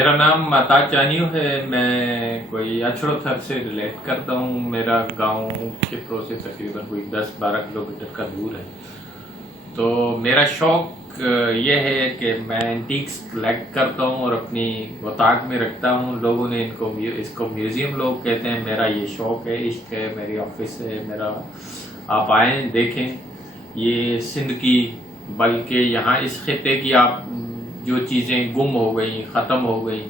मेरा नाम अता चानियो है। मैं कोई अक्षरोत्थर से रिलेट करता हूँ। मेरा गांव खिप्रो से तकरीबन कोई 10-12 किलोमीटर का दूर है। तो मेरा शौक ये है कि मैं एंटीक्स कलेक्ट करता हूँ और अपनी गोताक में रखता हूँ। लोगों ने इसको म्यूजियम लोग कहते हैं। मेरा ये शौक है, इश्क है, मेरी ऑफिस है मेरा। आप आए देखें, ये सिंध की, बल्कि यहाँ इस खिते की आप जो चीज़ें गुम हो गई, ख़त्म हो गई,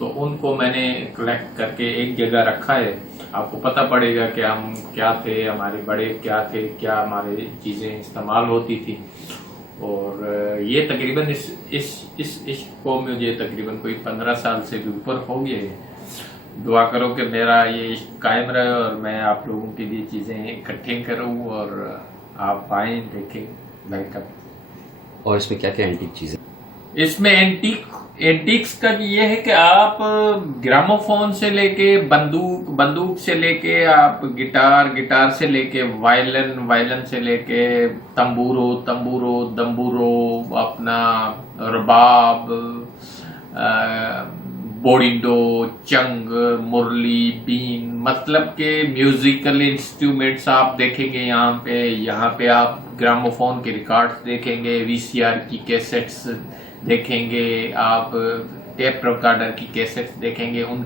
तो उनको मैंने कलेक्ट करके एक जगह रखा है। आपको पता पड़ेगा कि हम क्या थे, हमारे बड़े क्या थे, क्या हमारे चीज़ें इस्तेमाल होती थी। और ये तकरीबन इस को मुझे तकरीबन कोई 15 साल से भी ऊपर हो गए है। दुआ करो कि मेरा ये इश्क कायम रहे और मैं आप लोगों के लिए चीज़ें इकट्ठे करूँ और आप आएँ देखें, वेलकम। और इसमें क्या क्या एंटीक चीज़ें? इसमें एंटीक्स का ये है कि आप ग्रामोफोन से लेके बंदूक से लेके आप गिटार से लेके वायलिन से लेके दम्बूरो, अपना रबाब, बोडिंडो, चंग, मुरली, बीन, मतलब के म्यूजिकल इंस्ट्रूमेंट्स आप देखेंगे यहाँ पे आप ग्रामोफोन के रिकॉर्ड्स देखेंगे, वीसीआर की कैसेट्स देखेंगे, आप टेप रिकॉर्डर की कैसेट्स देखेंगे। उन